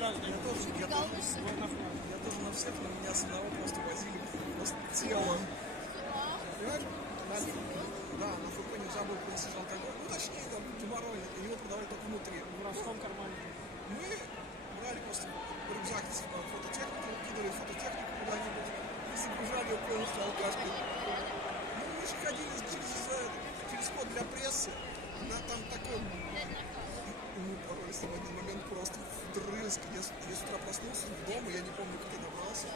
разу. Я тоже на всех, но меня с одного просто возили просто тело. Понимаешь? Да, на ФП нельзя было приносить алкоголь. Ну, точнее, там, тумароль, его продавали только внутри. В воровском кармане. Мы брали просто рюкзак с фототехникой, кидали фототехнику куда-нибудь и загружали ее полностью алкашкой. Ну, мы же ходили через ход для прессы, там такой... Мы поролись в один момент просто вдрызг. Я с утра проснулся дома, я не помню, как я добрался.